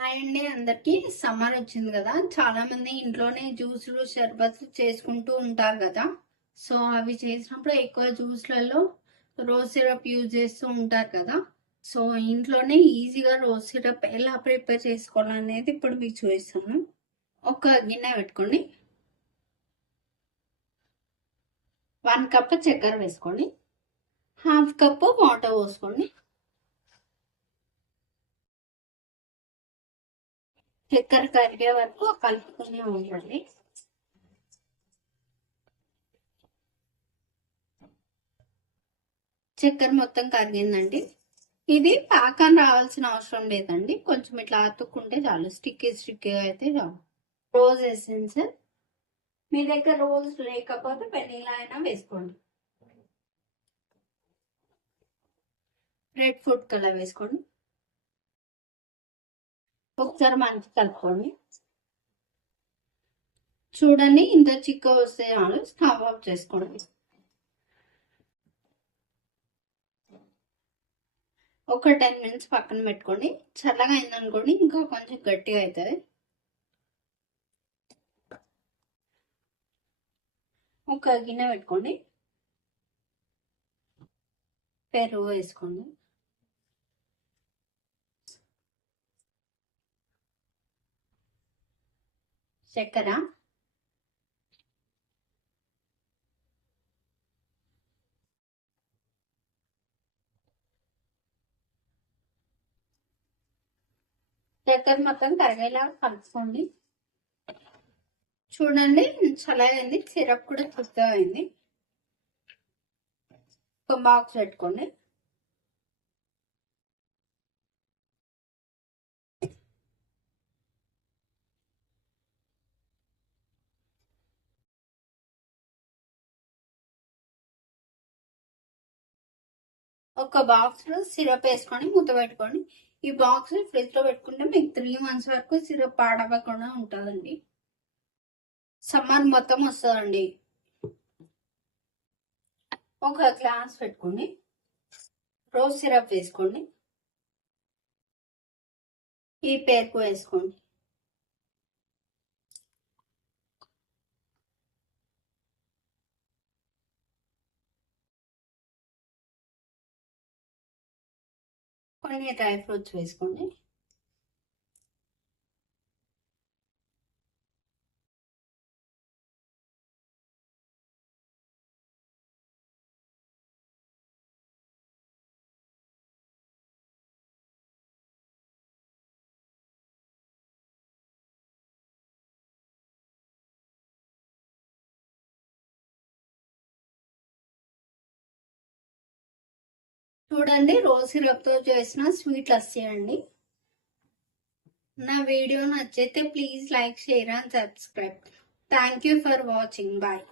Hi అండి, అందరికి summer వచ్చింది కదా. చాలా మంది ఇంట్లోనే జ్యూసులు షర్బత్లు చేసుకుంటూ ఉంటారు కదా. సో అవి చేసినప్పుడు ఎక్కువ జ్యూస్లలో రోజ్ సిరప్ యూజ్ చేస్తూ ఉంటారు కదా. సో ఇంట్లోనే ఈజీగా రోజ్ సిరప్ ఎలా ప్రిపేర్ చేసుకోవాలనేది ఇప్పుడు మీకు చూపిస్తాను. ఒక గిన్నె పెట్టుకోండి, 1 కప్ చక్కెర వేసుకోండి, 1/2 కప్ వాటర్ పోసుకోండి. చక్కెర కరిగే వరకు కలుపుతూనే ఉండండి. చక్కెర మొత్తం కరిగిందండి. ఇది పాకం రావాల్సిన అవసరం లేదండి, కొంచెం ఇట్లా అతుక్కుంటే చాలు, స్టిక్కీగా అయితే చాలు. రోజ్ ఎసెన్స్, మీ దగ్గర రోజ్ లేకపోతే వెనీలా అయినా వేసుకోండి. రెడ్ ఫుడ్ కలర్ వేసుకోండి. ఒకసారి మంచి కలుపుకోండి. చూడండి, ఇంత చిక్క వస్తే చాలు, స్టవ్ ఆఫ్ చేసుకోండి. ఒక 10 మినిట్స్ పక్కన పెట్టుకోండి. చల్లగా అయిందనుకోండి ఇంకా కొంచెం గట్టిగా అవుతుంది. ఒక గిన్నె పెట్టుకోండి, పెరుగు వేసుకోండి, చక్కెర, చక్కెర మొత్తం కరిగేలా కలుపుకోండి. చూడండి, చల్లగైంది, సిరప్ కూడా చిక్కగా అయింది. ఒక బాక్స్ పెట్టుకోండి. ఒక బాక్స్ లో సిరప్ వేసుకొని మూత పెట్టుకోండి. ఈ బాక్స్ ఫ్రిడ్జ్ లో పెట్టుకుంటే మీకు 3 months వరకు సిరప్ పాడవకుండా ఉంటుందండి. సమ్మర్ మొత్తం వస్తుందండి. ఒక గ్లాస్ పెట్టుకోండి, రోజ్ సిరప్ వేసుకోండి, ఈ పెరుగు వేసుకోండి. కొన్ని డ్రై ఫ్రూట్స్ వేసుకోండి. చూడండి, రోజ్ సిరప్ తో చేసిన స్వీట్ లస్సీ అండి. నా వీడియో నచ్చితే please like, share and subscribe. Thank you for watching. Bye.